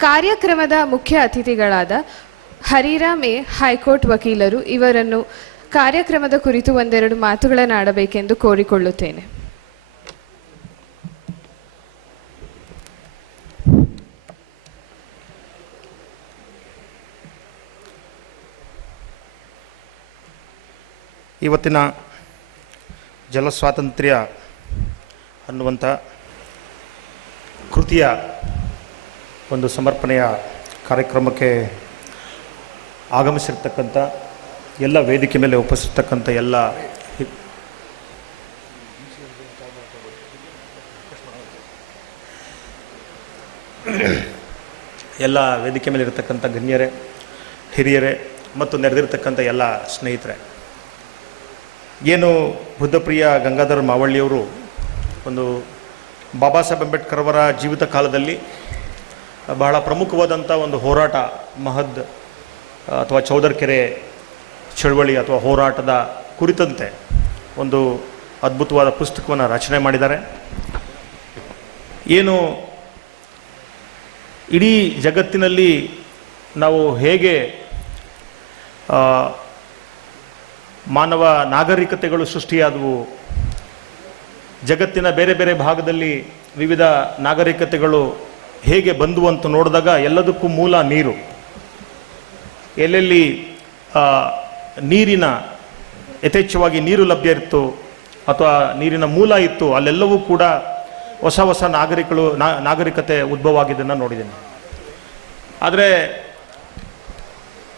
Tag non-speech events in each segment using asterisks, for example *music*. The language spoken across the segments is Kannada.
ಕಾರ್ಯಕ್ರಮದ ಮುಖ್ಯ ಅತಿಥಿಗಳಾದ ಹರಿರಾಮ್ ಹೈಕೋರ್ಟ್ ವಕೀಲರು, ಇವರನ್ನು ಕಾರ್ಯಕ್ರಮದ ಕುರಿತು ಒಂದೆರಡು ಮಾತುಗಳನ್ನಾಡಬೇಕೆಂದು ಕೋರಿಕೊಳ್ಳುತ್ತೇನೆ. ಇವತ್ತಿನ ಜಲಸ್ವಾತಂತ್ರ್ಯ ಅನ್ನುವಂಥ ಕೃತಿಯ ಒಂದು ಸಮರ್ಪಣೆಯ ಕಾರ್ಯಕ್ರಮಕ್ಕೆ ಆಗಮಿಸಿರ್ತಕ್ಕಂಥ ಎಲ್ಲ ವೇದಿಕೆ ಮೇಲೆ ಉಪಸ್ಥಿರ್ತಕ್ಕಂಥ ಎಲ್ಲ ಎಲ್ಲ ವೇದಿಕೆ ಮೇಲೆ ಇರತಕ್ಕಂಥ ಗಣ್ಯರೇ, ಹಿರಿಯರೇ ಮತ್ತು ನೆರೆದಿರ್ತಕ್ಕಂಥ ಎಲ್ಲ ಸ್ನೇಹಿತರೆ. ಏನು ಬುದ್ಧಪ್ರಿಯ ಗಂಗಾಧರ ಮಾವಳ್ಳಿಯವರು ಒಂದು ಬಾಬಾ ಸಾಹೇಬ್ ಅಂಬೇಡ್ಕರ್ ಅವರ ಜೀವಿತ ಕಾಲದಲ್ಲಿ ಬಹಳ ಪ್ರಮುಖವಾದಂಥ ಒಂದು ಹೋರಾಟ ಮಹದ್, ಅಥವಾ ಚೌದರ್ಕೆರೆ ಚಳವಳಿ ಅಥವಾ ಹೋರಾಟದ ಕುರಿತಂತೆ ಒಂದು ಅದ್ಭುತವಾದ ಪುಸ್ತಕವನ್ನು ರಚನೆ ಮಾಡಿದ್ದಾರೆ. ಏನು ಇಡೀ ಜಗತ್ತಿನಲ್ಲಿ ನಾವು ಹೇಗೆ ಮಾನವ ನಾಗರಿಕತೆಗಳು ಸೃಷ್ಟಿಯಾದವು, ಜಗತ್ತಿನ ಬೇರೆ ಬೇರೆ ಭಾಗದಲ್ಲಿ ವಿವಿಧ ನಾಗರಿಕತೆಗಳು ಹೇಗೆ ಬಂದು ಅಂತ ನೋಡಿದಾಗ ಎಲ್ಲದಕ್ಕೂ ಮೂಲ ನೀರು. ಎಲ್ಲೆಲ್ಲಿ ನೀರಿನ ಯಥೇಚ್ಛವಾಗಿ ನೀರು ಲಭ್ಯ ಇತ್ತು ಅಥವಾ ನೀರಿನ ಮೂಲ ಇತ್ತು, ಅಲ್ಲೆಲ್ಲವೂ ಕೂಡ ಹೊಸ ಹೊಸ ನಾಗರಿಕಗಳು ನಾಗರಿಕತೆ ಉದ್ಭವ ಆಗಿದ್ದನ್ನು ನೋಡಿದ್ದೀನಿ. ಆದರೆ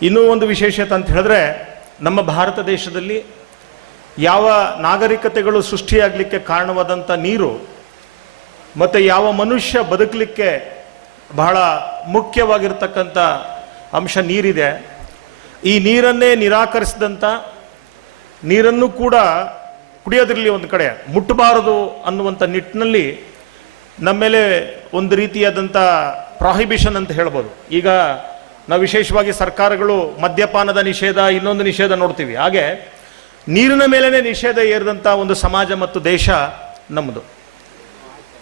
ಇನ್ನೂ ಒಂದು ವಿಶೇಷತೆ ಅಂತ ಹೇಳಿದ್ರೆ, ನಮ್ಮ ಭಾರತ ದೇಶದಲ್ಲಿ ಯಾವ ನಾಗರಿಕತೆಗಳು ಸೃಷ್ಟಿಯಾಗಲಿಕ್ಕೆ ಕಾರಣವಾದಂಥ ನೀರು ಮತ್ತು ಯಾವ ಮನುಷ್ಯ ಬದುಕಲಿಕ್ಕೆ ಬಹಳ ಮುಖ್ಯವಾಗಿರ್ತಕ್ಕಂಥ ಅಂಶ ನೀರಿದೆ. ಈ ನೀರನ್ನೇ ನಿರಾಕರಿಸಿದಂಥ ನೀರನ್ನು ಕೂಡ ಕುಡಿಯೋದ್ರಲ್ಲಿ ಒಂದು ಕಡೆ, ಮುಟ್ಟಬಾರದು ಅನ್ನುವಂಥ ನಿಟ್ಟಿನಲ್ಲಿ ನಮ್ಮ ಮೇಲೆ ಒಂದು ರೀತಿಯಾದಂಥ ಪ್ರಾಹಿಬಿಷನ್ ಅಂತ ಹೇಳ್ಬೋದು. ಈಗ ನಾವು ವಿಶೇಷವಾಗಿ ಸರ್ಕಾರಗಳು ಮದ್ಯಪಾನದ ನಿಷೇಧ, ಇನ್ನೊಂದು ನಿಷೇಧ ನೋಡ್ತೀವಿ. ಹಾಗೆ ನೀರಿನ ಮೇಲೇ ನಿಷೇಧ ಏರಿದಂಥ ಒಂದು ಸಮಾಜ ಮತ್ತು ದೇಶ ನಮ್ಮದು.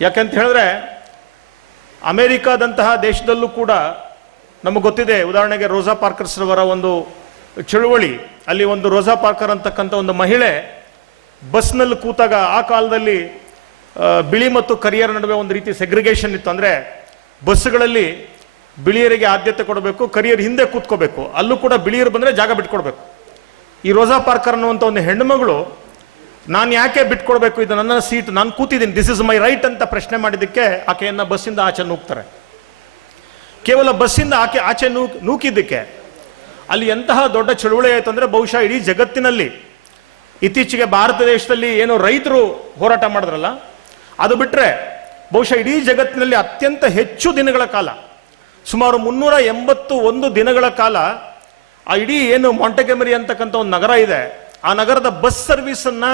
ಯಾಕಂತ ಹೇಳಿದ್ರೆ ಅಮೇರಿಕಾದಂತಹ ದೇಶದಲ್ಲೂ ಕೂಡ ನಮಗೆ ಗೊತ್ತಿದೆ, ಉದಾಹರಣೆಗೆ ರೋಸಾ ಪಾರ್ಕರ್ಸ್ ಅವರ ಒಂದು ಚಳುವಳಿ. ಅಲ್ಲಿ ಒಂದು ರೋಸಾ ಪಾರ್ಕರ್ ಅಂತಕ್ಕಂಥ ಒಂದು ಮಹಿಳೆ ಬಸ್ನಲ್ಲಿ ಕೂತಾಗ ಆ ಕಾಲದಲ್ಲಿ ಬಿಳಿ ಮತ್ತು ಕರಿಯರ ನಡುವೆ ಒಂದು ರೀತಿ ಸೆಗ್ರಿಗೇಷನ್ ಇತ್ತು. ಅಂದರೆ ಬಸ್ಗಳಲ್ಲಿ ಬಿಳಿಯರಿಗೆ ಆದ್ಯತೆ ಕೊಡಬೇಕು, ಕರಿಯರ್ ಹಿಂದೆ ಕೂತ್ಕೋಬೇಕು. ಅಲ್ಲೂ ಕೂಡ ಬಿಳಿಯರು ಬಂದರೆ ಜಾಗ ಬಿಟ್ಕೊಡ್ಬೇಕು. ಈ ರೋಸಾ ಪಾರ್ಕರ್ ಅನ್ನುವಂಥ ಒಂದು ಹೆಣ್ಣುಮಗಳು ನಾನು ಯಾಕೆ ಬಿಟ್ಕೊಡ್ಬೇಕು ಇದು ನನ್ನ ಸೀಟ್? ನಾನು ಕೂತಿದ್ದೀನಿ. ದಿಸ್ ಇಸ್ ಮೈ ರೈಟ್ ಅಂತ ಪ್ರಶ್ನೆ ಮಾಡಿದ್ದಕ್ಕೆ ಆಕೆಯನ್ನು ಬಸ್ಸಿಂದ ಆಚೆ ನೂಕ್ತಾರೆ. ಕೇವಲ ಬಸ್ಸಿಂದ ಆಕೆ ಆಚೆ ನೂಕ್, ನೂಕಿದ್ದಕ್ಕೆ ಅಲ್ಲಿ ಎಂತಹ ದೊಡ್ಡ ಚಳುವಳಿ ಆಯಿತು ಅಂದರೆ ಬಹುಶಃ ಇಡೀ ಜಗತ್ತಿನಲ್ಲಿ ಇತ್ತೀಚೆಗೆ ಭಾರತ ದೇಶದಲ್ಲಿ ಏನು ರೈತರು ಹೋರಾಟ ಮಾಡಿದ್ರಲ್ಲ, ಅದು ಬಿಟ್ಟರೆ ಬಹುಶಃ ಇಡೀ ಜಗತ್ತಿನಲ್ಲಿ ಅತ್ಯಂತ ಹೆಚ್ಚು ದಿನಗಳ ಕಾಲ, ಸುಮಾರು ಮುನ್ನೂರ ಎಂಬತ್ತು ಒಂದು ದಿನಗಳ ಕಾಲ ಆ ಇಡೀ ಏನು ಮಾಂಟೆಗೆಮರಿ ಅಂತಕ್ಕಂಥ ಒಂದು ನಗರ ಇದೆ. ಆ ನಗರದ ಬಸ್ ಸರ್ವಿಸನ್ನು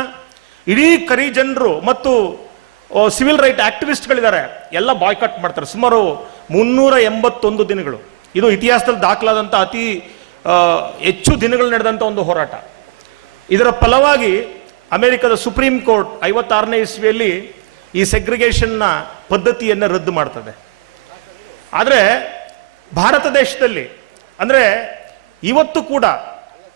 ಇಡೀ ಕರಿ ಜನರು ಮತ್ತು ಸಿವಿಲ್ ರೈಟ್ ಆಕ್ಟಿವಿಸ್ಟ್ಗಳಿದ್ದಾರೆ ಎಲ್ಲ ಬಾಯ್ಕಾಟ್ ಮಾಡ್ತಾರೆ. ಸುಮಾರು ಮುನ್ನೂರ ಎಂಬತ್ತೊಂದು ದಿನಗಳು. ಇದು ಇತಿಹಾಸದಲ್ಲಿ ದಾಖಲಾದಂಥ ಅತಿ ಹೆಚ್ಚು ದಿನಗಳು ನಡೆದಂಥ ಒಂದು ಹೋರಾಟ. ಇದರ ಫಲವಾಗಿ ಅಮೆರಿಕದ ಸುಪ್ರೀಂ ಕೋರ್ಟ್ ಐವತ್ತಾರನೇ ಇಸ್ವಿಯಲ್ಲಿ ಈ ಸೆಗ್ರಿಗೇಷನ್ನ ಪದ್ಧತಿಯನ್ನು ರದ್ದು ಮಾಡ್ತದೆ. ಆದರೆ, ಭಾರತ ದೇಶದಲ್ಲಿ, ಅಂದರೆ, ಇವತ್ತು ಕೂಡ,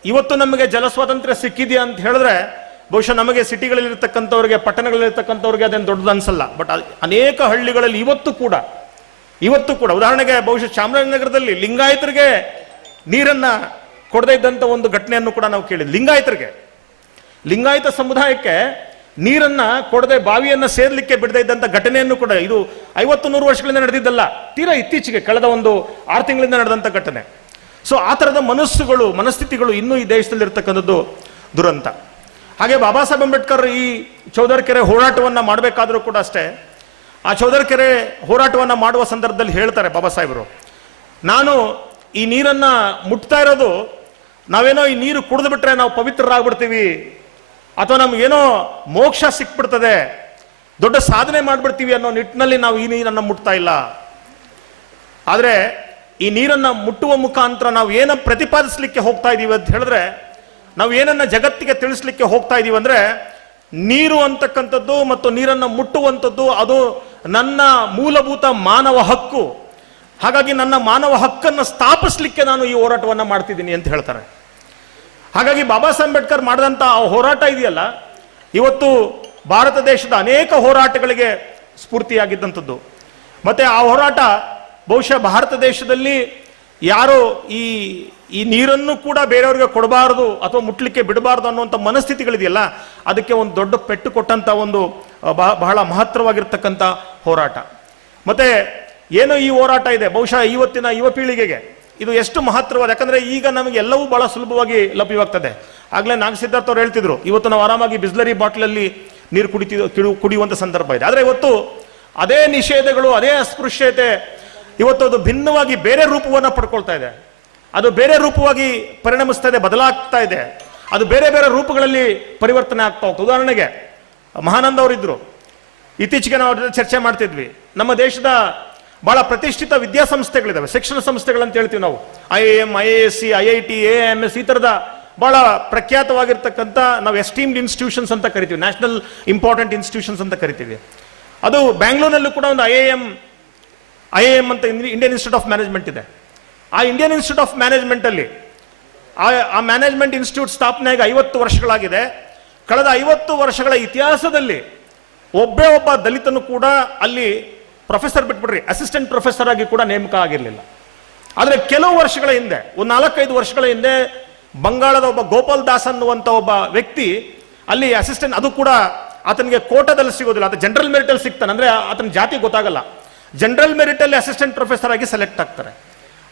ಇವತ್ತು ನಮಗೆ ಜಲ ಸ್ವಾತಂತ್ರ್ಯ ಸಿಕ್ಕಿದೆಯಾ ಅಂತ ಹೇಳಿದ್ರೆ ಬಹುಶಃ ನಮಗೆ ಸಿಟಿಗಳಲ್ಲಿರ್ತಕ್ಕಂಥವ್ರಿಗೆ, ಪಟ್ಟಣಗಳಲ್ಲಿರ್ತಕ್ಕಂಥವ್ರಿಗೆ ಅದೇನು ದೊಡ್ಡದು ಅನ್ಸಲ್ಲ. ಬಟ್ ಅನೇಕ ಹಳ್ಳಿಗಳಲ್ಲಿ ಇವತ್ತು ಕೂಡ ಇವತ್ತು ಕೂಡ, ಉದಾಹರಣೆಗೆ ಬಹುಶಃ ಚಾಮರಾಜನಗರದಲ್ಲಿ ಲಿಂಗಾಯತರಿಗೆ ನೀರನ್ನ ಕೊಡದೇ ಇದ್ದಂಥ ಒಂದು ಘಟನೆಯನ್ನು ಕೂಡ ನಾವು ಕೇಳಿದ್ವಿ. ಲಿಂಗಾಯತರಿಗೆ. ಲಿಂಗಾಯತ ಸಮುದಾಯಕ್ಕೆ ನೀರನ್ನ ಕೊಡದೆ ಬಾವಿಯನ್ನ ಸೇರ್ಲಿಕ್ಕೆ ಬಿಡದೇ ಇದ್ದಂಥ ಘಟನೆಯನ್ನು ಕೂಡ, ಇದು ಐವತ್ತು ನೂರು ವರ್ಷಗಳಿಂದ ನಡೆದಿದ್ದಲ್ಲ, ತೀರಾ ಇತ್ತೀಚೆಗೆ ಕಳೆದ ಒಂದು ಆರು ತಿಂಗಳಿಂದ ನಡೆದಂಥ ಘಟನೆ. ಸೊ ಆ ಥರದ ಮನಸ್ಸುಗಳು, ಮನಸ್ಥಿತಿಗಳು ಇನ್ನೂ ಈ ದೇಶದಲ್ಲಿ ಇರ್ತಕ್ಕಂಥದ್ದು ದುರಂತ. ಹಾಗೆ ಬಾಬಾ ಸಾಹೇಬ್ ಅಂಬೇಡ್ಕರ್ ಈ ಚೌದರ್ಕೆರೆ ಹೋರಾಟವನ್ನು ಮಾಡಬೇಕಾದ್ರೂ ಕೂಡ ಅಷ್ಟೇ, ಆ ಚೌದರ್ಕೆರೆ ಹೋರಾಟವನ್ನು ಮಾಡುವ ಸಂದರ್ಭದಲ್ಲಿ ಹೇಳ್ತಾರೆ ಬಾಬಾ ಸಾಹೇಬರು, ನಾನು ಈ ನೀರನ್ನ ಮುಟ್ತಾ ಇರೋದು ನಾವೇನೋ ಈ ನೀರು ಕುಡಿದು ಬಿಟ್ರೆ ನಾವು ಪವಿತ್ರರಾಗ್ಬಿಡ್ತೀವಿ, ಅಥವಾ ನಮ್ಗೇನೋ ಮೋಕ್ಷ ಸಿಕ್ಬಿಡ್ತದೆ, ದೊಡ್ಡ ಸಾಧನೆ ಮಾಡ್ಬಿಡ್ತೀವಿ ಅನ್ನೋ ನಿಟ್ಟಿನಲ್ಲಿ ನಾವು ಈ ನೀರನ್ನು ಮುಟ್ತಾ ಇಲ್ಲ. ಆದರೆ ಈ ನೀರನ್ನು ಮುಟ್ಟುವ ಮುಖಾಂತರ ನಾವು ಏನೋ ಪ್ರತಿಪಾದಿಸ್ಲಿಕ್ಕೆ ಹೋಗ್ತಾ ಇದ್ದೀವಿ ಅಂತ ಹೇಳಿದ್ರೆ ನಾವು ಏನನ್ನ ಜಗತ್ತಿಗೆ ತಿಳಿಸ್ಲಿಕ್ಕೆ ಹೋಗ್ತಾ ಇದೀವಿ ಅಂದ್ರೆ ನೀರು ಅಂತಕ್ಕಂಥದ್ದು ಮತ್ತು ನೀರನ್ನು ಮುಟ್ಟುವಂಥದ್ದು ಅದು ನನ್ನ ಮೂಲಭೂತ ಮಾನವ ಹಕ್ಕು. ಹಾಗಾಗಿ ನನ್ನ ಮಾನವ ಹಕ್ಕನ್ನು ಸ್ಥಾಪಿಸಲಿಕ್ಕೆ ನಾನು ಈ ಹೋರಾಟವನ್ನು ಮಾಡ್ತಿದ್ದೀನಿ ಅಂತ ಹೇಳ್ತಾರೆ. ಹಾಗಾಗಿ ಬಾಬಾ ಸಾಹೇಬ್ ಅಂಬೇಡ್ಕರ್ ಮಾಡಿದಂಥ ಆ ಹೋರಾಟ ಇದೆಯಲ್ಲ, ಇವತ್ತು ಭಾರತ ದೇಶದ ಅನೇಕ ಹೋರಾಟಗಳಿಗೆ ಸ್ಫೂರ್ತಿಯಾಗಿದ್ದಂಥದ್ದು. ಮತ್ತು ಆ ಹೋರಾಟ ಬಹುಶಃ ಭಾರತ ದೇಶದಲ್ಲಿ ಯಾರೋ ಈ ಈ ನೀರನ್ನು ಕೂಡ ಬೇರೆಯವ್ರಿಗೆ ಕೊಡಬಾರ್ದು ಅಥವಾ ಮುಟ್ಲಿಕ್ಕೆ ಬಿಡಬಾರ್ದು ಅನ್ನುವಂಥ ಮನಸ್ಥಿತಿಗಳಿದೆಯಲ್ಲ, ಅದಕ್ಕೆ ಒಂದು ದೊಡ್ಡ ಪೆಟ್ಟು ಕೊಟ್ಟಂಥ ಒಂದು ಬಹ- ಬಹಳ ಮಹತ್ತರವಾಗಿರ್ತಕ್ಕಂಥ ಹೋರಾಟ. ಮತ್ತೆ ಏನು ಈ ಹೋರಾಟ ಇದೆ? ಬಹುಶಃ ಇವತ್ತಿನ ಯುವ ಪೀಳಿಗೆಗೆ ಇದು ಎಷ್ಟು ಮಹತ್ತರವಾದ, ಯಾಕಂದ್ರೆ ಈಗ ನಮಗೆ ಎಲ್ಲವೂ ಬಹಳ ಸುಲಭವಾಗಿ ಲಭ್ಯವಾಗ್ತದೆ. ಆಗ್ಲೇ ನಾಗ ಸಿದ್ಧಾರ್ಥ ಅವ್ರು ಹೇಳ್ತಿದ್ರು, ಇವತ್ತು ನಾವು ಆರಾಮಾಗಿ ಬಿಸ್ಲರಿ ಬಾಟ್ಲಲ್ಲಿ ನೀರು ಕುಡಿತಿ ಕಿಡು ಕುಡಿಯುವಂತ ಸಂದರ್ಭ ಇದೆ. ಆದರೆ ಇವತ್ತು ಅದೇ ನಿಷೇಧಗಳು, ಅದೇ ಅಸ್ಪೃಶ್ಯತೆ, ಇವತ್ತು ಅದು ಭಿನ್ನವಾಗಿ ಬೇರೆ ರೂಪವನ್ನು ಪಡ್ಕೊಳ್ತಾ ಇದೆ. ಅದು ಬೇರೆ ರೂಪವಾಗಿ ಪರಿಣಮಿಸ್ತಾ ಇದೆ ಬದಲಾಗ್ತಾ ಇದೆ. ಅದು ಬೇರೆ ಬೇರೆ ರೂಪಗಳಲ್ಲಿ ಪರಿವರ್ತನೆ ಆಗ್ತಾ ಹೋಗ್ತದೆ ಉದಾಹರಣೆಗೆ, ಮಹಾನಂದ ಅವರಿದ್ದರು ಇತ್ತೀಚೆಗೆ ನಾವು ಚರ್ಚೆ ಮಾಡ್ತಿದ್ವಿ. ನಮ್ಮ ದೇಶದ ಬಹಳ ಪ್ರತಿಷ್ಠಿತ ವಿದ್ಯಾಸಂಸ್ಥೆಗಳಿದ್ದಾವೆ ಶಿಕ್ಷಣ ಸಂಸ್ಥೆಗಳಂತ ಹೇಳ್ತೀವಿ ನಾವು. I A M, I A S C, I I T, A M S ಈ ಥರದ ಬಹಳ ಪ್ರಖ್ಯಾತವಾಗಿರ್ತಕ್ಕಂಥ ನಾವು ಎಸ್ಟೀಮ್ಡ್ ಇನ್ಸ್ಟಿಟ್ಯೂಷನ್ಸ್ ಅಂತ ಕರಿತೀವಿ, ನ್ಯಾಷನಲ್ ಇಂಪಾರ್ಟೆಂಟ್ ಇನ್ಸ್ಟಿಟ್ಯೂಷನ್ಸ್ ಅಂತ ಕರಿತೀವಿ. ಅದು ಬ್ಯಾಂಗ್ಳೂರಿನಲ್ಲೂ ಕೂಡ ಒಂದು I A M I A M ಅಂತ ಇಂಡಿಯನ್ ಇನ್ಸ್ಟಿಟ್ಯೂಟ್ ಆಫ್ ಮ್ಯಾನೇಜ್ಮೆಂಟ್ ಇದೆ. ಆ ಇಂಡಿಯನ್ ಇನ್ಸ್ಟಿಟ್ಯೂಟ್ ಆಫ್ ಮ್ಯಾನೇಜ್ಮೆಂಟಲ್ಲಿ ಆ ಆ ಮ್ಯಾನೇಜ್ಮೆಂಟ್ ಇನ್ಸ್ಟಿಟ್ಯೂಟ್ ಸ್ಥಾಪನೆಗೆ ಐವತ್ತು ವರ್ಷಗಳಾಗಿದೆ. ಕಳೆದ ಐವತ್ತು ವರ್ಷಗಳ ಇತಿಹಾಸದಲ್ಲಿ ಒಬ್ಬೇ ಒಬ್ಬ ದಲಿತನು ಕೂಡ ಅಲ್ಲಿ ಪ್ರೊಫೆಸರ್ ಬಿಟ್ಬಿಡ್ರಿ ಅಸಿಸ್ಟೆಂಟ್ ಪ್ರೊಫೆಸರ್ ಆಗಿ ಕೂಡ ನೇಮಕ ಆಗಿರಲಿಲ್ಲ. ಆದರೆ ಕೆಲವು ವರ್ಷಗಳ ಹಿಂದೆ, ಒಂದು ನಾಲ್ಕೈದು ವರ್ಷಗಳ ಹಿಂದೆ ಬಂಗಾಳದ ಒಬ್ಬ ಗೋಪಾಲ್ ದಾಸ್ ಅನ್ನುವಂಥ ಒಬ್ಬ ವ್ಯಕ್ತಿ ಅಲ್ಲಿ ಅಸಿಸ್ಟೆಂಟ್ ಅದು ಕೂಡ ಆತನಿಗೆ ಕೋಟದಲ್ಲಿ ಸಿಗೋದಿಲ್ಲ, ಅದು ಜನರಲ್ ಮೆರಿಟಲ್ಲಿ ಸಿಗ್ತಾನೆ. ಅಂದರೆ ಆತನ ಜಾತಿ ಗೊತ್ತಾಗಲ್ಲ. ಜನರಲ್ ಮೆರಿಟಲ್ಲಿ ಅಸಿಸ್ಟೆಂಟ್ ಪ್ರೊಫೆಸರ್ ಆಗಿ ಸೆಲೆಕ್ಟ್ ಆಗ್ತಾರೆ.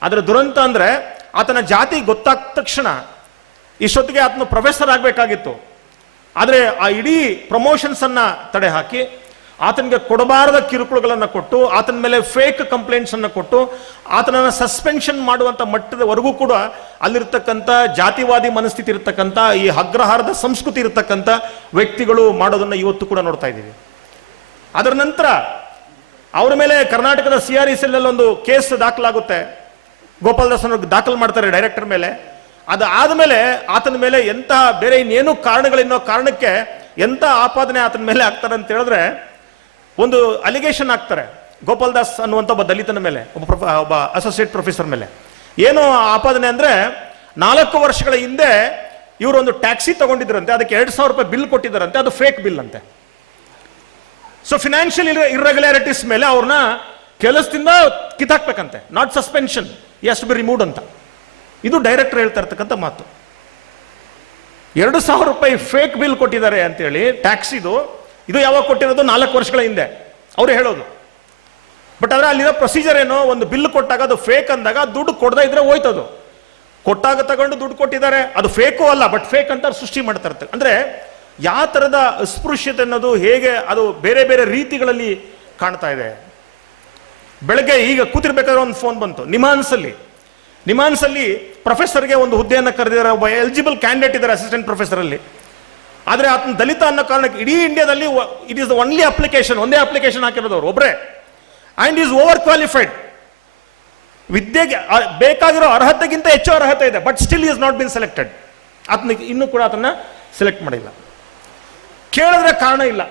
ಅದರ ದುರಂತ ಅಂದರೆ ಆತನ ಜಾತಿ ಗೊತ್ತಾದ ತಕ್ಷಣ ಇಷ್ಟೊತ್ತಿಗೆ ಆತನ ಪ್ರೊಫೆಸರ್ ಆಗಬೇಕಾಗಿತ್ತು ಆದರೆ ಆ ಇಡೀ ಪ್ರಮೋಷನ್ಸನ್ನು ತಡೆ ಹಾಕಿ, ಆತನಿಗೆ ಕೊಡಬಾರದ ಕಿರುಕುಳಗಳನ್ನು ಕೊಟ್ಟು, ಆತನ ಮೇಲೆ ಫೇಕ್ ಕಂಪ್ಲೇಂಟ್ಸ್ ಅನ್ನು ಕೊಟ್ಟು, ಆತನನ್ನು ಸಸ್ಪೆನ್ಷನ್ ಮಾಡುವಂಥ ಮಟ್ಟದವರೆಗೂ ಕೂಡ ಅಲ್ಲಿರ್ತಕ್ಕಂಥ ಜಾತಿವಾದಿ ಮನಸ್ಥಿತಿ ಇರತಕ್ಕಂಥ, ಈ ಅಗ್ರಹಾರದ ಸಂಸ್ಕೃತಿ ಇರತಕ್ಕಂಥ ವ್ಯಕ್ತಿಗಳು ಮಾಡೋದನ್ನು ಇವತ್ತು ಕೂಡ ನೋಡ್ತಾ ಇದ್ದೀವಿ. ಅದರ ನಂತರ, ಅವರ ಮೇಲೆ ಕರ್ನಾಟಕದ ಸಿ ಆರ್ ಒಂದು ಕೇಸ್ ದಾಖಲಾಗುತ್ತೆ. ಗೋಪಾಲ್ ದಾಸ್ ಅನ್ನೋರು ದಾಖಲು ಮಾಡ್ತಾರೆ ಡೈರೆಕ್ಟರ್ ಮೇಲೆ. ಅದು ಆದಮೇಲೆ ಆತನ ಮೇಲೆ ಎಂತಹ ಬೇರೆ ಇನ್ನೇನು ಕಾರಣಗಳಿನ್ನೋ ಕಾರಣಕ್ಕೆ ಎಂಥ ಆಪಾದನೆ ಆತನ ಮೇಲೆ ಆಗ್ತಾರೆ ಅಂತ ಹೇಳಿದ್ರೆ ಒಂದು ಅಲಿಗೇಷನ್ ಆಗ್ತಾರೆ ಗೋಪಾಲ್ ದಾಸ್ ಅನ್ನುವಂಥ ಒಬ್ಬ ದಲಿತನ ಮೇಲೆ, ಒಬ್ಬ ಪ್ರೊಫ- ಒಬ್ಬ ಅಸೋಸಿಯೇಟ್ ಪ್ರೊಫೆಸರ್ ಮೇಲೆ. ಏನು ಆಪಾದನೆ ಅಂದ್ರೆ ನಾಲ್ಕು ವರ್ಷಗಳ ಹಿಂದೆ ಇವರು ಒಂದು ಟ್ಯಾಕ್ಸಿ ತಗೊಂಡಿದ್ರಂತೆ, ಅದಕ್ಕೆ ಎರಡು ಸಾವಿರ ರೂಪಾಯಿ ಬಿಲ್ ಕೊಟ್ಟಿದ್ದಾರಂತೆ, ಅದು ಫೇಕ್ ಬಿಲ್ ಅಂತೆ. ಸೊ ಫಿನಾನ್ಷಿಯಲ್ ಇರ್ರೆಗ್ಯುಲಾರಿಟೀಸ್ ಮೇಲೆ ಅವ್ರನ್ನ ಕೆಲಸದಿಂದ ಕಿತ್ತಾಕ್ಬೇಕಂತೆ not suspension is be removed ಅಂತ. ಇದು ಡೈರೆಕ್ಟರ್ ಹೇಳ್ತಾ ಇರ್ತಕ್ಕಂಥ ಮಾತು. ಎರಡು ಸಾವಿರ ರೂಪಾಯಿ ಫೇಕ್ ಬಿಲ್ ಕೊಟ್ಟಿದ್ದಾರೆ ಅಂತೇಳಿ ಟ್ಯಾಕ್ಸಿದು ಇದು. ಯಾವಾಗ ಕೊಟ್ಟಿರೋದು? ನಾಲ್ಕು ವರ್ಷಗಳ ಹಿಂದೆ. ಅವರು ಹೇಳೋದು. ಬಟ್ ಆದರೆ ಅಲ್ಲಿರೋ ಪ್ರೊಸೀಜರ್ ಏನು? ಒಂದು ಬಿಲ್ ಕೊಟ್ಟಾಗ ಅದು ಫೇಕ್ ಅಂದಾಗ ದುಡ್ಡು ಕೊಡದೇ ಇದ್ರೆ ಹೋಯ್ತದು. ಕೊಟ್ಟಾಗ ತಗೊಂಡು ದುಡ್ಡು ಕೊಟ್ಟಿದ್ದಾರೆ. ಅದು ಫೇಕು ಅಲ್ಲ ಬಟ್ ಫೇಕ್ ಅಂತ ಸೃಷ್ಟಿ ಮಾಡ್ತಾ ಇರ್ತಾರೆ. ಅಂದರೆ ಯಾವ ಥರದ ಅಸ್ಪೃಶ್ಯತೆ ಅನ್ನೋದು ಹೇಗೆ ಅದು ಬೇರೆ ಬೇರೆ ರೀತಿಗಳಲ್ಲಿ ಕಾಣ್ತಾ ಇದೆ? ಬೆಳಗ್ಗೆ ಈಗ ಕೂತಿರ್ಬೇಕಾದ್ರೆ ಒಂದು ಫೋನ್ ಬಂತು. ನಿಮಾನ್ಸಲ್ಲಿ. ನಿಮಾನ್ಸಲ್ಲಿ ಪ್ರೊಫೆಸರ್ಗೆ ಒಂದು ಹುದ್ದೆಯನ್ನು ಕರೆದಿದ್ದಾರೆ. ಒಬ್ಬ ಎಲಿಜಿಬಲ್ ಕ್ಯಾಂಡಿಡೇಟ್ ಇದ್ದಾರೆ ಅಸಿಸ್ಟೆಂಟ್ ಪ್ರೊಫೆಸರಲ್ಲಿ ಆದರೆ ಆತನ ದಲಿತ ಅನ್ನೋ ಕಾರಣಕ್ಕೆ ಇಡೀ ಇಂಡಿಯಾದಲ್ಲಿ it is the only application ಒಂದೇ ಅಪ್ಲಿಕೇಶನ್ ಹಾಕಿರೋದು ಅವರು ಒಬ್ಬರೇ ಆ್ಯಂಡ್ ಈಸ್ ಓವರ್ ಕ್ವಾಲಿಫೈಡ್ ವಿದ್ಯೆಗೆ ಬೇಕಾಗಿರೋ ಅರ್ಹತೆಗಿಂತ ಹೆಚ್ಚು ಅರ್ಹತೆ ಇದೆ but still is not been selected ಆತನ ಇನ್ನೂ ಕೂಡ ಅದನ್ನು ಸೆಲೆಕ್ಟ್ ಮಾಡಿಲ್ಲ. ಕೇಳಿದ್ರೆ ಕಾರಣ ಇಲ್ಲ.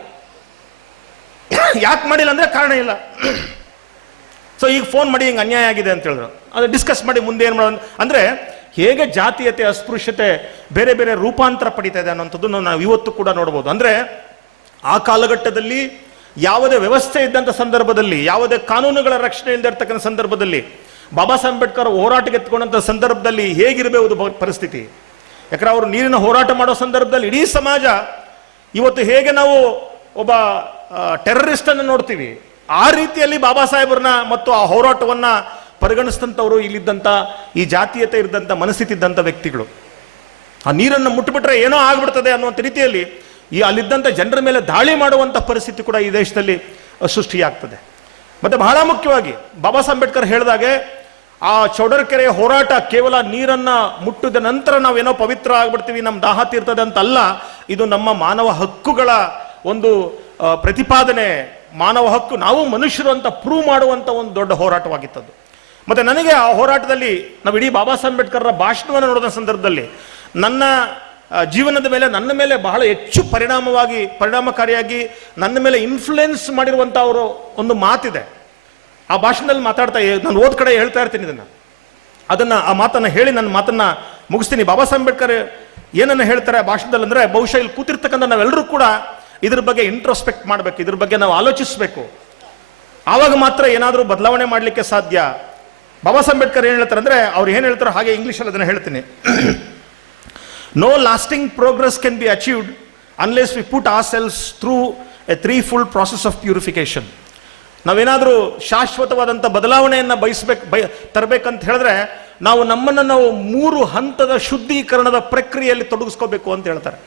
*coughs* ಯಾಕೆ ಮಾಡಿಲ್ಲ ಅಂದರೆ ಕಾರಣ ಇಲ್ಲ. *coughs* ಸೊ ಈಗ ಫೋನ್ ಮಾಡಿ ಹಿಂಗೆ ಅನ್ಯಾಯ ಆಗಿದೆ ಅಂತ ಹೇಳಿದ್ರು. ಅದು ಡಿಸ್ಕಸ್ ಮಾಡಿ ಮುಂದೆ ಏನು ಮಾಡೋದು ಅಂದರೆ ಹೇಗೆ ಜಾತೀಯತೆ, ಅಸ್ಪೃಶ್ಯತೆ ಬೇರೆ ಬೇರೆ ರೂಪಾಂತರ ಪಡಿತಾ ಇದೆ ಅನ್ನೋಂಥದ್ದನ್ನು ನಾವು ಇವತ್ತು ಕೂಡ ನೋಡ್ಬೋದು. ಅಂದರೆ ಆ ಕಾಲಘಟ್ಟದಲ್ಲಿ ಯಾವುದೇ ವ್ಯವಸ್ಥೆ ಇದ್ದಂಥ ಸಂದರ್ಭದಲ್ಲಿ, ಯಾವುದೇ ಕಾನೂನುಗಳ ರಕ್ಷಣೆ ಇಲ್ಲದೆ ಇರ್ತಕ್ಕಂಥ ಸಂದರ್ಭದಲ್ಲಿ, ಬಾಬಾ ಸಾಹೇಬ್ ಅಂಬೇಡ್ಕರ್ ಹೋರಾಟಕ್ಕೆ ಎತ್ಕೊಂಡಂಥ ಸಂದರ್ಭದಲ್ಲಿ ಹೇಗಿರಬಹುದು ಪರಿಸ್ಥಿತಿ? ಯಾಕಂದ್ರೆ ಅವರು ನೀರಿನ ಹೋರಾಟ ಮಾಡೋ ಸಂದರ್ಭದಲ್ಲಿ ಇಡೀ ಸಮಾಜ ಇವತ್ತು ಹೇಗೆ ನಾವು ಒಬ್ಬ ಟೆರರಿಸ್ಟನ್ನು ನೋಡ್ತೀವಿ. ಆ ರೀತಿಯಲ್ಲಿ ಬಾಬಾ ಸಾಹೇಬರನ್ನ ಮತ್ತು ಆ ಹೋರಾಟವನ್ನ ಪರಿಗಣಿಸಿದಂಥವ್ರು ಇಲ್ಲಿದ್ದಂಥ ಈ ಜಾತೀಯತೆ ಇದ್ದಂಥ ಮನಸ್ಥಿತಿ ಇದ್ದಂಥ ವ್ಯಕ್ತಿಗಳು. ಆ ನೀರನ್ನು ಮುಟ್ಬಿಟ್ರೆ ಏನೋ ಆಗ್ಬಿಡ್ತದೆ ಅನ್ನುವಂಥ ರೀತಿಯಲ್ಲಿ ಈ ಅಲ್ಲಿದ್ದಂಥ ಜನರ ಮೇಲೆ ದಾಳಿ ಮಾಡುವಂಥ ಪರಿಸ್ಥಿತಿ ಕೂಡ ಈ ದೇಶದಲ್ಲಿ ಸೃಷ್ಟಿಯಾಗ್ತದೆ. ಮತ್ತು ಬಹಳ ಮುಖ್ಯವಾಗಿ ಬಾಬಾ ಸಾಹೇಬ್ ಹೇಳಿದಾಗೆ, ಆ ಚೌಡರ್ಕೆರೆಯ ಹೋರಾಟ ಕೇವಲ ನೀರನ್ನ ಮುಟ್ಟಿದ ನಂತರ ನಾವೇನೋ ಪವಿತ್ರ ಆಗ್ಬಿಡ್ತೀವಿ ನಮ್ಮ ದಾಹ ತೀರ್ತದೆ ಅಂತಲ್ಲ, ಇದು ನಮ್ಮ ಮಾನವ ಹಕ್ಕುಗಳ ಒಂದು ಪ್ರತಿಪಾದನೆ ಮಾನವ ಹಕ್ಕು ನಾವು ಮನುಷ್ಯರು ಅಂತ ಪ್ರೂವ್ ಮಾಡುವಂಥ ಒಂದು ದೊಡ್ಡ ಹೋರಾಟವಾಗಿತ್ತದ್ದು ಮತ್ತು ನನಗೆ ಆ ಹೋರಾಟದಲ್ಲಿ ನಾವು ಇಡೀ ಬಾಬಾ ಸಾಹೇಬ್ ಅಂಬೇಡ್ಕರ್ರ ಭಾಷಣವನ್ನು ನೋಡಿದ ಸಂದರ್ಭದಲ್ಲಿ ನನ್ನ ಜೀವನದ ಮೇಲೆ ನನ್ನ ಮೇಲೆ ಬಹಳ ಹೆಚ್ಚು ಪರಿಣಾಮವಾಗಿ, ಪರಿಣಾಮಕಾರಿಯಾಗಿ ನನ್ನ ಮೇಲೆ ಇನ್ಫ್ಲುಯೆನ್ಸ್ ಮಾಡಿರುವಂಥ ಅವರು ಒಂದು ಮಾತಿದೆ. ಆ ಭಾಷಣದಲ್ಲಿ ಮಾತಾಡ್ತಾ ನಾನು ಓದ್ ಕಡೆ ಹೇಳ್ತಾ ಇರ್ತೀನಿ ಇದನ್ನು. ಅದನ್ನು, ಆ ಮಾತನ್ನು ಹೇಳಿ ನನ್ನ ಮಾತನ್ನು ಮುಗಿಸ್ತೀನಿ. ಬಾಬಾ ಸಾಹೇಬ್ ಅಂಬೇಡ್ಕರ್ ಏನನ್ನು ಹೇಳ್ತಾರೆ ಭಾಷಣದಲ್ಲಿ ಅಂದರೆ ಬಹುಶಃ ಇಲ್ಲಿ ಕೂತಿರ್ತಕ್ಕಂಥ ನಾವೆಲ್ಲರೂ ಕೂಡ ಇದ್ರ ಬಗ್ಗೆ ಇಂಟ್ರೋಸ್ಪೆಕ್ಟ್ ಮಾಡಬೇಕು, ಇದ್ರ ಬಗ್ಗೆ ನಾವು ಆಲೋಚಿಸಬೇಕು. ಆವಾಗ ಮಾತ್ರ ಏನಾದರೂ ಬದಲಾವಣೆ ಮಾಡಲಿಕ್ಕೆ ಸಾಧ್ಯ. ಬಾಬಾ ಸಾಹೇಬ್ ಏನು ಹೇಳ್ತಾರೆ ಅಂದರೆ, ಅವ್ರು ಏನು ಹೇಳ್ತಾರೋ ಹಾಗೆ ಇಂಗ್ಲೀಷಲ್ಲಿ ಅದನ್ನು ಹೇಳ್ತೀನಿ. No lasting progress can be achieved unless we put our selves through a three fold process of purification ನಾವೇನಾದರೂ ಶಾಶ್ವತವಾದಂಥ ಬದಲಾವಣೆಯನ್ನು ಬಯಸ್ಬೇಕು, ಬಯ, ತರಬೇಕಂತ ಹೇಳಿದ್ರೆ, ನಾವು ನಮ್ಮನ್ನು ನಾವು ಮೂರು ಹಂತದ ಶುದ್ಧೀಕರಣದ ಪ್ರಕ್ರಿಯೆಯಲ್ಲಿ ತೊಡಗಿಸ್ಕೋಬೇಕು ಅಂತ ಹೇಳ್ತಾರೆ.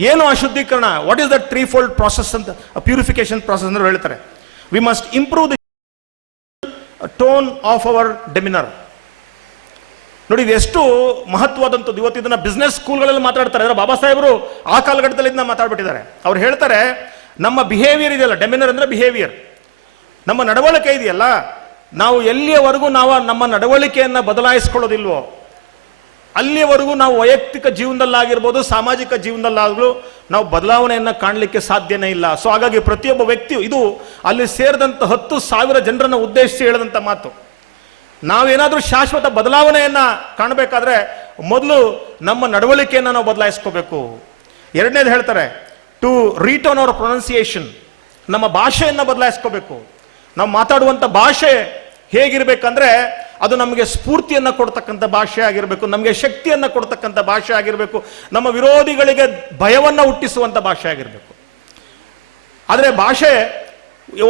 ಏನು ಅಶುದ್ಧೀಕರಣ? What is the three fold process ಅಂತ ಪ್ಯೂರಿಫಿಕೇಶನ್ ಪ್ರಾಸೆಸ್ ಅಂತ ಹೇಳ್ತಾರೆ. We must improve the tone of our demeanour ನೋಡಿ ಎಷ್ಟು ಮಹತ್ವದಂಥದ್ದು. ಇವತ್ತು ಇದನ್ನ ಬಿಸ್ನೆಸ್ ಸ್ಕೂಲ್ಗಳಲ್ಲಿ ಮಾತಾಡ್ತಾರೆ. ಅಂದ್ರೆ ಬಾಬಾ ಸಾಹೇಬರು ಆ ಕಾಲಘಟ್ಟದಲ್ಲಿ ಇದನ್ನ ಮಾತಾಡ್ಬಿಟ್ಟಿದ್ದಾರೆ. ಅವ್ರು ಹೇಳ್ತಾರೆ, ನಮ್ಮ ಬಿಹೇವಿಯರ್ ಇದೆಯಲ್ಲ ಡೆಮಿನರ್ ಅಂದ್ರೆ ಬಿಹೇವಿಯರ್ ನಮ್ಮ ನಡವಳಿಕೆ ಇದೆಯಲ್ಲ, ನಾವು ಎಲ್ಲಿಯವರೆಗೂ ನಾವು ನಮ್ಮ ನಡವಳಿಕೆಯನ್ನು ಬದಲಾಯಿಸ್ಕೊಳ್ಳೋದಿಲ್ವೋ ಅಲ್ಲಿಯವರೆಗೂ ನಾವು ವೈಯಕ್ತಿಕ ಜೀವನದಲ್ಲಾಗಿರ್ಬೋದು, ಸಾಮಾಜಿಕ ಜೀವನದಲ್ಲಾಗಲೂ ನಾವು ಬದಲಾವಣೆಯನ್ನು ಕಾಣಲಿಕ್ಕೆ ಸಾಧ್ಯನೇ ಇಲ್ಲ. ಸೊ ಹಾಗಾಗಿ ಪ್ರತಿಯೊಬ್ಬ ವ್ಯಕ್ತಿಯು ಇದು ಅಲ್ಲಿ ಸೇರಿದಂಥ ಹತ್ತು ಸಾವಿರ ಜನರನ್ನು ಉದ್ದೇಶಿಸಿ ಹೇಳಿದಂಥ ಮಾತು. ನಾವೇನಾದರೂ ಶಾಶ್ವತ ಬದಲಾವಣೆಯನ್ನು ಕಾಣಬೇಕಾದ್ರೆ ಮೊದಲು ನಮ್ಮ ನಡವಳಿಕೆಯನ್ನು ನಾವು ಬದಲಾಯಿಸ್ಕೋಬೇಕು. ಎರಡನೇದು ಹೇಳ್ತಾರೆ ಟು ರೀಟರ್ನ್ ಅವರ್ ಪ್ರೊನೌನ್ಸಿಯೇಷನ್ ನಮ್ಮ ಭಾಷೆಯನ್ನು ಬದಲಾಯಿಸ್ಕೋಬೇಕು. ನಾವು ಮಾತಾಡುವಂಥ ಭಾಷೆ ಹೇಗಿರ್ಬೇಕಂದ್ರೆ ಅದು ನಮಗೆ ಸ್ಫೂರ್ತಿಯನ್ನು ಕೊಡ್ತಕ್ಕಂಥ ಭಾಷೆ ಆಗಿರಬೇಕು, ನಮಗೆ ಶಕ್ತಿಯನ್ನು ಕೊಡ್ತಕ್ಕಂಥ ಭಾಷೆ ಆಗಿರಬೇಕು, ನಮ್ಮ ವಿರೋಧಿಗಳಿಗೆ ಭಯವನ್ನು ಹುಟ್ಟಿಸುವಂಥ ಭಾಷೆ ಆಗಿರಬೇಕು. ಆದರೆ ಭಾಷೆ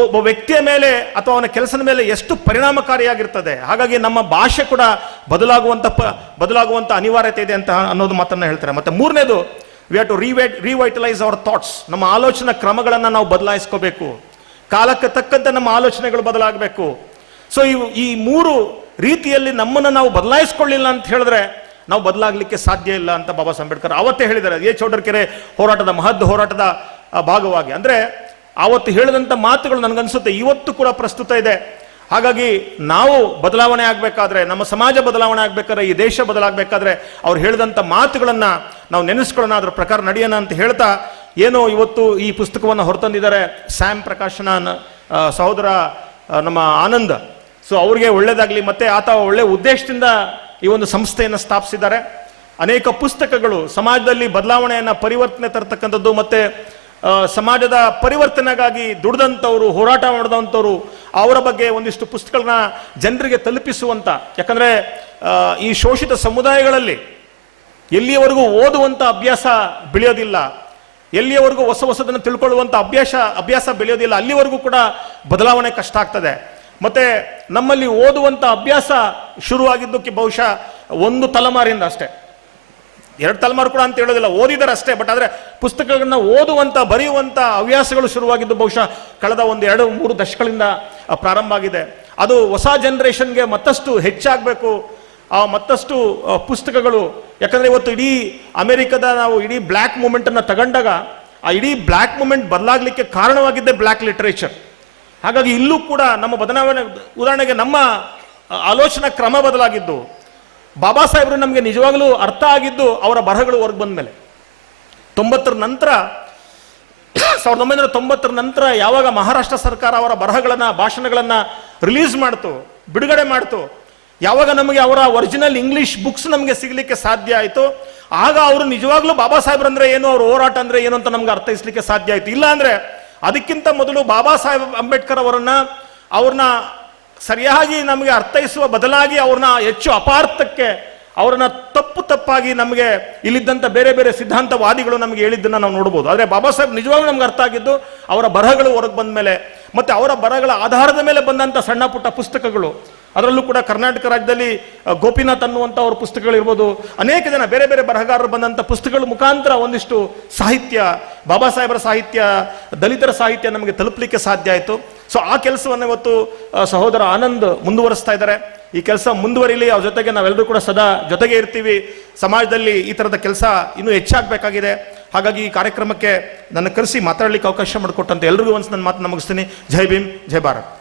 ಒಬ್ಬ ವ್ಯಕ್ತಿಯ ಮೇಲೆ ಅಥವಾ ಅವನ ಕೆಲಸದ ಮೇಲೆ ಎಷ್ಟು ಪರಿಣಾಮಕಾರಿಯಾಗಿರ್ತದೆ, ಹಾಗಾಗಿ ನಮ್ಮ ಭಾಷೆ ಕೂಡ ಬದಲಾಗುವಂಥ ಪ ಬದಲಾಗುವಂಥ ಅನಿವಾರ್ಯತೆ ಇದೆ ಅಂತ ಅನ್ನೋದು ಮಾತನ್ನು ಹೇಳ್ತಾರೆ. ಮತ್ತು ಮೂರನೇದು we have to rewrite revitalise our thoughts ನಮ್ಮ ಆಲೋಚನಾ ಕ್ರಮಗಳನ್ನು ನಾವು ಬದಲಾಯಿಸ್ಕೋಬೇಕು. ಕಾಲಕ್ಕೆ ತಕ್ಕಂತೆ ನಮ್ಮ ಆಲೋಚನೆಗಳು ಬದಲಾಗಬೇಕು. ಸೊ ಈ ಈ ಮೂರು ರೀತಿಯಲ್ಲಿ ನಮ್ಮನ್ನು ನಾವು ಬದಲಾಯಿಸ್ಕೊಳ್ಳಿಲ್ಲ ಅಂತ ಹೇಳಿದ್ರೆ ನಾವು ಬದಲಾಗಲಿಕ್ಕೆ ಸಾಧ್ಯ ಇಲ್ಲ ಅಂತ ಬಾಬಾ ಸಾಹೇಬ್ ಅಂಬೇಡ್ಕರ್ ಅವತ್ತೇ ಹೇಳಿದ್ದಾರೆ. ಎ. ಚೌಡರ್ಕೆರೆ ಹೋರಾಟದ ಮಹದ್ ಹೋರಾಟದ ಭಾಗವಾಗಿ. ಅಂದರೆ ಆವತ್ತು ಹೇಳಿದಂಥ ಮಾತುಗಳು ನನಗನ್ಸುತ್ತೆ. ಇವತ್ತು ಕೂಡ ಪ್ರಸ್ತುತ ಇದೆ. ಹಾಗಾಗಿ ನಾವು ಬದಲಾವಣೆ ಆಗಬೇಕಾದ್ರೆ, ನಮ್ಮ ಸಮಾಜ ಬದಲಾವಣೆ ಆಗಬೇಕಾದ್ರೆ, ಈ ದೇಶ ಬದಲಾಗಬೇಕಾದ್ರೆ ಅವ್ರು ಹೇಳಿದಂಥ ಮಾತುಗಳನ್ನು ನಾವು ನೆನೆಸ್ಕೊಳ್ಳೋಣ, ಅದ್ರ ಪ್ರಕಾರ ನಡೆಯೋಣ ಅಂತ ಹೇಳ್ತಾ ಏನೋ ಇವತ್ತು ಈ ಪುಸ್ತಕವನ್ನು ಹೊರತಂದಿದ್ದಾರೆ. ಸ್ಯಾಮ್ ಪ್ರಕಾಶನ ಸಹೋದರ ನಮ್ಮ ಆನಂದ್. ಸೊ ಅವ್ರಿಗೆ ಒಳ್ಳೇದಾಗಲಿ, ಮತ್ತೆ ಆತ ಒಳ್ಳೆ ಉದ್ದೇಶದಿಂದ ಈ ಒಂದು ಸಂಸ್ಥೆಯನ್ನು ಸ್ಥಾಪಿಸಿದ್ದಾರೆ. ಅನೇಕ ಪುಸ್ತಕಗಳು, ಸಮಾಜದಲ್ಲಿ ಬದಲಾವಣೆಯನ್ನು ಪರಿವರ್ತನೆ ತರ್ತಕ್ಕಂಥದ್ದು, ಮತ್ತೆ ಸಮಾಜದ ಪರಿವರ್ತನೆಗಾಗಿ ದುಡ್ದಂಥವ್ರು, ಹೋರಾಟ ಮಾಡಿದಂಥವ್ರು, ಅವರ ಬಗ್ಗೆ ಒಂದಿಷ್ಟು ಪುಸ್ತಕಗಳನ್ನ ಜನರಿಗೆ ತಲುಪಿಸುವಂತ, ಯಾಕಂದ್ರೆ ಈ ಶೋಷಿತ ಸಮುದಾಯಗಳಲ್ಲಿ ಎಲ್ಲಿಯವರೆಗೂ ಓದುವಂಥ ಅಭ್ಯಾಸ ಬೆಳೆಯೋದಿಲ್ಲ, ಎಲ್ಲಿಯವರೆಗೂ ಹೊಸ ಹೊಸದನ್ನು ತಿಳ್ಕೊಳ್ಳುವಂಥ ಅಭ್ಯಾಸ ಅಭ್ಯಾಸ ಬೆಳೆಯೋದಿಲ್ಲ, ಅಲ್ಲಿವರೆಗೂ ಕೂಡ ಬದಲಾವಣೆ ಕಷ್ಟ ಆಗ್ತದೆ. ಮತ್ತೆ ನಮ್ಮಲ್ಲಿ ಓದುವಂತ ಅಭ್ಯಾಸ ಶುರುವಾಗಿದ್ದಕ್ಕೆ ಬಹುಶಃ ಒಂದು ತಲೆಮಾರಿಂದ ಅಷ್ಟೇ. ಎರಡು ತಲೆಮಾರು ಕೂಡ ಅಂತ ಹೇಳೋದಿಲ್ಲ ಓದಿದಾರೆ ಅಷ್ಟೇ ಬಟ್ ಆದ್ರೆ ಪುಸ್ತಕಗಳನ್ನ ಓದುವಂತ, ಬರೆಯುವಂತ ಹವ್ಯಾಸಗಳು ಶುರುವಾಗಿದ್ದು ಬಹುಶಃ ಕಳೆದ ಒಂದು ಎರಡು, ಮೂರು ದಶಕಗಳಿಂದ ಪ್ರಾರಂಭ ಆಗಿದೆ. ಅದು ಹೊಸ ಜನರೇಷನ್ಗೆ ಮತ್ತಷ್ಟು ಹೆಚ್ಚಾಗಬೇಕು. ಆ, ಮತ್ತಷ್ಟು ಪುಸ್ತಕಗಳು, ಯಾಕಂದ್ರೆ ಇವತ್ತು ಇಡೀ ಅಮೆರಿಕದ ನಾವು ಇಡೀ ಬ್ಲ್ಯಾಕ್ ಮೂಮೆಂಟ್ ಅನ್ನ ತಗೊಂಡಾಗ, ಆ ಇಡೀ ಬ್ಲ್ಯಾಕ್ ಮೂಮೆಂಟ್ ಬದಲಾಗಲಿಕ್ಕೆ ಕಾರಣವಾಗಿದ್ದೇ ಬ್ಲ್ಯಾಕ್ ಲಿಟರೇಚರ್ ಹಾಗಾಗಿ ಇಲ್ಲೂ ಕೂಡ ನಮ್ಮ ಬದಲಾವಣೆ, ಉದಾಹರಣೆಗೆ ನಮ್ಮ ಆಲೋಚನಾ ಕ್ರಮ ಬದಲಾಗಿದ್ದು, ಬಾಬಾ ಸಾಹೇಬರು ನಮಗೆ ನಿಜವಾಗಲೂ ಅರ್ಥ ಆಗಿದ್ದು ಅವರ ಬರಹಗಳು ಹೊರಗೆ ಬಂದ ಮೇಲೆ ತೊಂಬತ್ತರ ನಂತರ, ಸಾವಿರದ ಒಂಬೈನೂರ ತೊಂಬತ್ತರ ನಂತರ ಯಾವಾಗ ಮಹಾರಾಷ್ಟ್ರ ಸರ್ಕಾರ ಅವರ ಬರಹಗಳನ್ನು, ಭಾಷಣಗಳನ್ನು ರಿಲೀಸ್ ಮಾಡ್ತು, ಬಿಡುಗಡೆ ಮಾಡ್ತು, ಯಾವಾಗ ನಮಗೆ ಅವರ ಒರಿಜಿನಲ್ ಇಂಗ್ಲಿಷ್ ಬುಕ್ಸ್ ನಮಗೆ ಸಿಗಲಿಕ್ಕೆ ಸಾಧ್ಯ ಆಯಿತು, ಆಗ ಅವರು ನಿಜವಾಗ್ಲೂ ಬಾಬಾ ಸಾಹೇಬ್ರು ಅಂದ್ರೆ ಏನು, ಅವ್ರ ಹೋರಾಟ ಅಂದ್ರೆ ಏನು ಅಂತ ನಮ್ಗೆ ಅರ್ಥೈಸ್ಲಿಕ್ಕೆ ಸಾಧ್ಯ ಆಯ್ತು. ಇಲ್ಲ ಅಂದ್ರೆ ಅದಕ್ಕಿಂತ ಮೊದಲು ಬಾಬಾ ಸಾಹೇಬ್ ಅಂಬೇಡ್ಕರ್ ಅವರನ್ನ, ಅವ್ರನ್ನ ಸರಿಯಾಗಿ ನಮಗೆ ಅರ್ಥೈಸುವ ಬದಲಾಗಿ ಅವ್ರನ್ನ ಹೆಚ್ಚು ಅಪಾರ್ಥಕ್ಕೆ, ಅವರನ್ನ ತಪ್ಪು ತಪ್ಪಾಗಿ ನಮಗೆ ಇಲ್ಲಿದ್ದಂಥ ಬೇರೆ ಬೇರೆ ಸಿದ್ಧಾಂತವಾದಿಗಳು ನಮಗೆ ಹೇಳಿದ್ದನ್ನ ನಾವು ನೋಡ್ಬೋದು. ಆದರೆ ಬಾಬಾ ಸಾಹೇಬ್ ನಿಜವಾಗ್ಲೂ ನಮ್ಗೆ ಅರ್ಥ ಆಗಿದ್ದು ಅವರ ಬರಹಗಳು ಹೊರಗೆ ಬಂದ ಮೇಲೆ ಮತ್ತೆ ಅವರ ಬರಹಗಳ ಆಧಾರದ ಮೇಲೆ ಬಂದಂಥ ಸಣ್ಣ ಪುಟ್ಟ ಪುಸ್ತಕಗಳು. ಅದರಲ್ಲೂ ಕೂಡ ಕರ್ನಾಟಕ ರಾಜ್ಯದಲ್ಲಿ ಗೋಪಿನಾಥ್ ಅನ್ನುವಂಥ ಅವ್ರ ಪುಸ್ತಕಗಳು ಇರ್ಬೋದು ಅನೇಕ ಜನ, ಬೇರೆ ಬೇರೆ ಬರಹಗಾರರು ಬಂದಂಥ ಪುಸ್ತಕಗಳ ಮುಖಾಂತರ ಒಂದಿಷ್ಟು ಸಾಹಿತ್ಯ, ಬಾಬಾ ಸಾಹೇಬರ ಸಾಹಿತ್ಯ, ದಲಿತರ ಸಾಹಿತ್ಯ ನಮಗೆ ತಲುಪಲಿಕ್ಕೆ ಸಾಧ್ಯ ಆಯಿತು. ಸೊ ಆ ಕೆಲಸವನ್ನು ಇವತ್ತು ಸಹೋದರ ಆನಂದ್ ಮುಂದುವರಿಸ್ತಾ ಇದ್ದಾರೆ. ಈ ಕೆಲಸ ಮುಂದುವರಿಲಿ, ಅವ್ರ ಜೊತೆಗೆ ನಾವೆಲ್ಲರೂ ಕೂಡ ಸದಾ ಜೊತೆಗೆ ಇರ್ತೀವಿ. ಸಮಾಜದಲ್ಲಿ ಈ ಥರದ ಕೆಲಸ ಇನ್ನೂ ಹೆಚ್ಚಾಗಬೇಕಾಗಿದೆ. ಹಾಗಾಗಿ ಈ ಕಾರ್ಯಕ್ರಮಕ್ಕೆ ನನ್ನ ಕರೆಸಿ ಮಾತಾಡಲಿಕ್ಕೆ ಅವಕಾಶ ಮಾಡಿಕೊಟ್ಟಂತೆ ಎಲ್ರಿಗೂ ಒಂದು ನನ್ನ ಮಾತು ಮುಗಿಸ್ತೀನಿ. ಜೈ ಭೀಮ್, ಜೈ ಭಾರತ್.